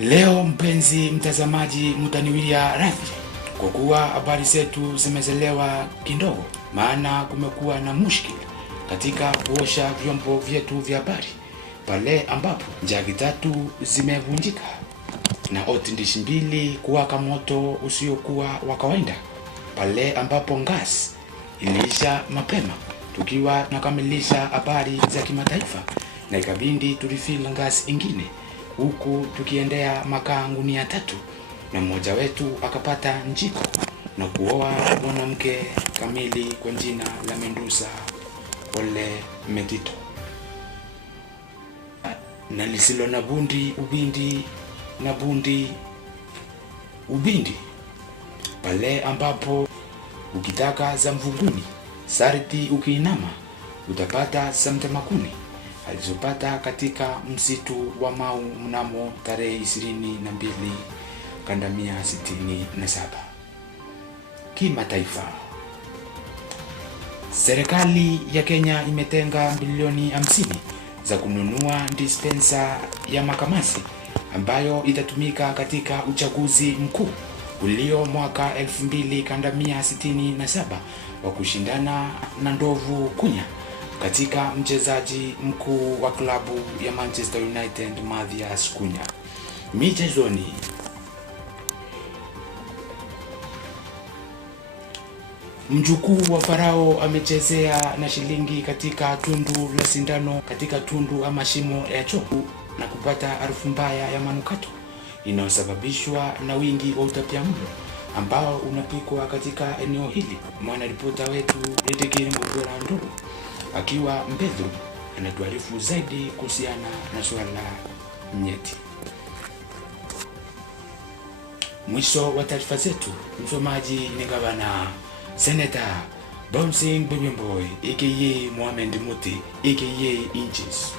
Leo mpenzi mtazamaji, mtaniwia radhi kwa kuwa habari zetu zimezelewa kidogo, maana kumekuwa na mushkil katika kuosha vyombo vyetu vya habari pale ambapo jagi 3 zimevunjika na otindishi 2 kuwaka moto usiokuwa wa kawaida pale ambapo gas iliisha mapema tukiwa nakamilisha habari za kimataifa, na ikabindi tulifill gas ingine huku tukiendea makaa gunia 3 na mmoja wetu akapata njiko na kuoa mwanamke kamili kwa jina la Mendusa Ole Medito, na lisilo na bundi ubindi na bundi ubindi pale ambapo ukitaka za mvunguni sarti ukiinama utapata za mtemakuni alizopata katika msitu wa Mau mnamo tarehe 22 kandamia 67. Kimataifa. Serikali ya Kenya imetenga bilioni 50 za kununua dispensa ya makamasi ambayo itatumika katika uchaguzi mkuu ulio mwaka 2067 wa kushindana na Ndovu Kunya katika mchezaji mkuu wa klabu ya Manchester United Mathias Kunya. Michezoni. Mjukuu wa Farao amechezea na shilingi katika tundu la sindano katika tundu ama shimo ya choo na kupata harufu mbaya ya manukato inayosababishwa na wingi wa utapiamlo ambao unapikwa katika eneo hili. Mwanaripota wetu Ridikiri Mugora Nduru akiwa Mbedru anatuarifu zaidi kuhusiana na swala nyeti. Mwisho wa taarifa zetu, msomaji ni Gavana Senator Bouncing Baby Boy aka Mohamed Muti aka Inches.